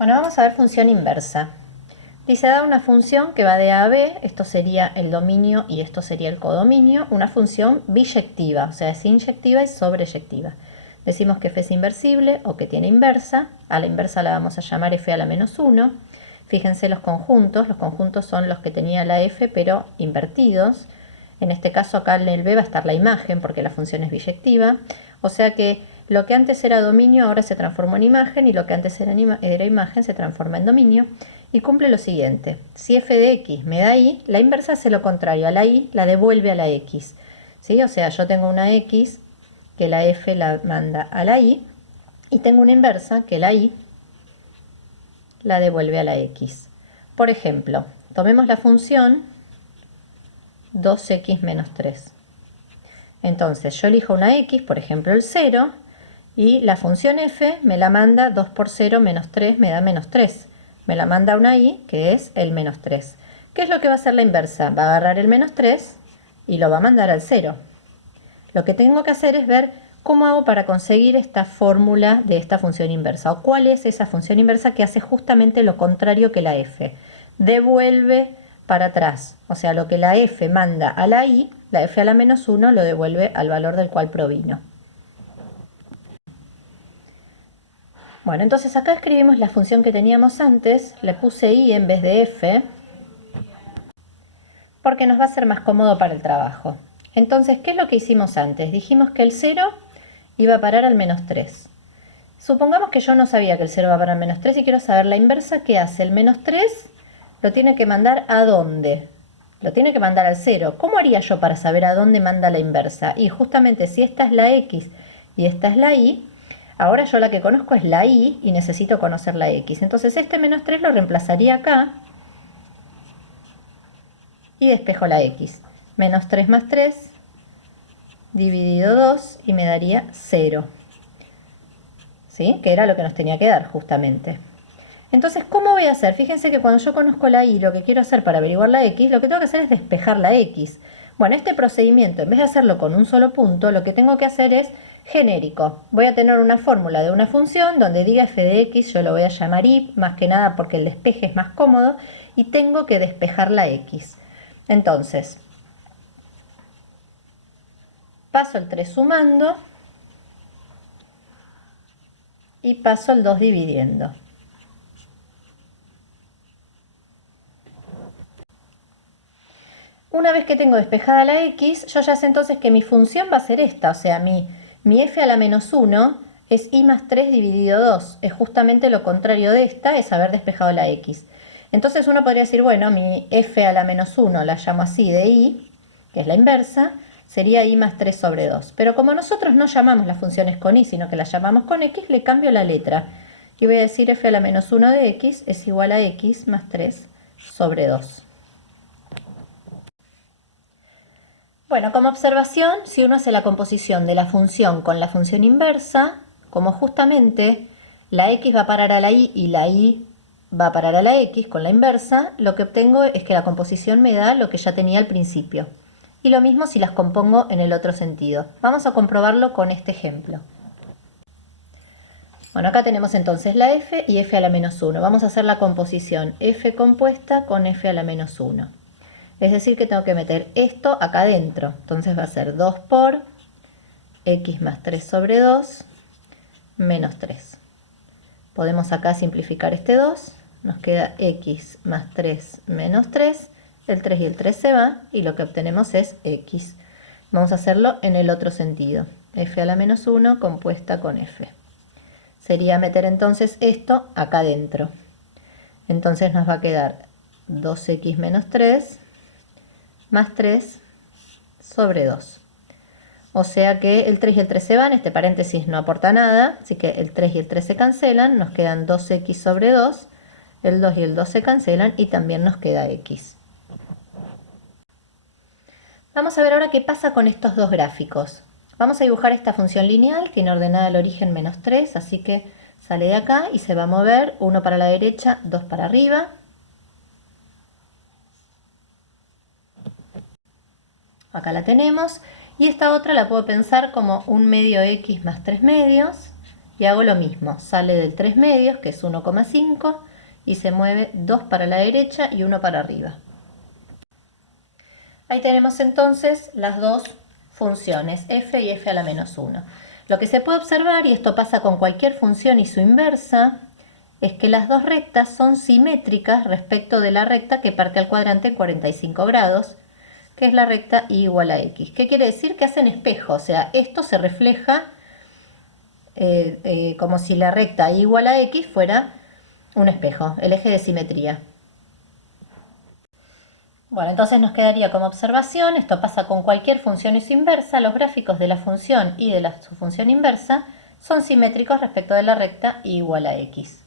Bueno, vamos a ver función inversa. Dice, da una función que va de A a B, esto sería el dominio y esto sería el codominio, una función biyectiva, o sea, es inyectiva y sobreyectiva. Decimos que f es inversible o que tiene inversa, a la inversa la vamos a llamar f a la menos 1. Fíjense los conjuntos son los que tenía la f pero invertidos. En este caso acá en el b va a estar la imagen porque la función es biyectiva, o sea que lo que antes era dominio ahora se transformó en imagen y lo que antes era imagen se transforma en dominio y cumple lo siguiente. Si f de x me da y, la inversa hace lo contrario, a la y la devuelve a la x. ¿Sí? O sea, yo tengo una x que la f la manda a la y tengo una inversa que la y la devuelve a la x. Por ejemplo, tomemos la función 2x menos 3. Entonces yo elijo una x, por ejemplo el 0, y la función f me la manda 2 por 0 menos 3, me da menos 3. Me la manda una y, que es el menos 3. ¿Qué es lo que va a hacer la inversa? Va a agarrar el menos 3 y lo va a mandar al 0. Lo que tengo que hacer es ver cómo hago para conseguir esta fórmula de esta función inversa, o cuál es esa función inversa que hace justamente lo contrario que la f. Devuelve para atrás, o sea, lo que la f manda a la y, la f a la menos 1 lo devuelve al valor del cual provino. Bueno, entonces acá escribimos la función que teníamos antes, le puse y en vez de f, porque nos va a ser más cómodo para el trabajo. Entonces, ¿qué es lo que hicimos antes? Dijimos que el 0 iba a parar al menos 3. Supongamos que yo no sabía que el 0 va a parar al menos 3 y quiero saber la inversa. ¿Qué hace? El menos 3 lo tiene que mandar ¿a dónde? Lo tiene que mandar al 0. ¿Cómo haría yo para saber a dónde manda la inversa? Y justamente si esta es la x y esta es la y, ahora yo la que conozco es la y necesito conocer la x. Entonces este menos 3 lo reemplazaría acá y despejo la x. Menos 3 más 3 dividido 2 y me daría 0. ¿Sí? Que era lo que nos tenía que dar justamente. Entonces, ¿cómo voy a hacer? Fíjense que cuando yo conozco la y, lo que quiero hacer para averiguar la x, lo que tengo que hacer es despejar la x. Bueno, este procedimiento, en vez de hacerlo con un solo punto, lo que tengo que hacer es genérico. Voy a tener una fórmula de una función donde diga f de x, yo lo voy a llamar y, más que nada porque el despeje es más cómodo, y tengo que despejar la x. Entonces, paso el 3 sumando y paso el 2 dividiendo. Una vez que tengo despejada la x, yo ya sé entonces que mi función va a ser esta, o sea, mi f a la menos 1 es y más 3 dividido 2, es justamente lo contrario de esta, es haber despejado la x. Entonces uno podría decir, bueno, mi f a la menos 1 la llamo así de y, que es la inversa, sería y más 3 sobre 2. Pero como nosotros no llamamos las funciones con y, sino que las llamamos con x, le cambio la letra. Y voy a decir f a la menos 1 de x es igual a x más 3 sobre 2. Bueno, como observación, si uno hace la composición de la función con la función inversa, como justamente la x va a parar a la y la y va a parar a la x con la inversa, lo que obtengo es que la composición me da lo que ya tenía al principio. Y lo mismo si las compongo en el otro sentido. Vamos a comprobarlo con este ejemplo. Bueno, acá tenemos entonces la f y f a la menos 1. Vamos a hacer la composición f compuesta con f a la menos 1. Es decir que tengo que meter esto acá adentro. Entonces va a ser 2 por x más 3 sobre 2 menos 3. Podemos acá simplificar este 2. Nos queda x más 3 menos 3. El 3 y el 3 se va y lo que obtenemos es x. Vamos a hacerlo en el otro sentido. F a la menos 1 compuesta con f. Sería meter entonces esto acá adentro. Entonces nos va a quedar 2x menos 3 más 3 sobre 2. O sea que el 3 y el 3 se van, este paréntesis no aporta nada, así que el 3 y el 3 se cancelan, nos quedan 2x sobre 2, el 2 y el 2 se cancelan y también nos queda x. Vamos a ver ahora qué pasa con estos dos gráficos. Vamos a dibujar esta función lineal, tiene ordenada el origen menos 3, así que sale de acá y se va a mover 1 para la derecha, 2 para arriba. Acá la tenemos. Y esta otra la puedo pensar como un medio x más 3 medios. Y hago lo mismo, sale del 3 medios, que es 1,5, y se mueve 2 para la derecha y 1 para arriba. Ahí tenemos entonces las dos funciones, f y f a la menos 1. Lo que se puede observar, y esto pasa con cualquier función y su inversa, es que las dos rectas son simétricas respecto de la recta que parte al cuadrante en 45 grados, que es la recta y igual a x. ¿Qué quiere decir? Que hacen espejo, o sea, esto se refleja como si la recta y igual a x fuera un espejo, el eje de simetría. Bueno, entonces nos quedaría como observación, esto pasa con cualquier función y su inversa, los gráficos de la función y de su función inversa son simétricos respecto de la recta y igual a x.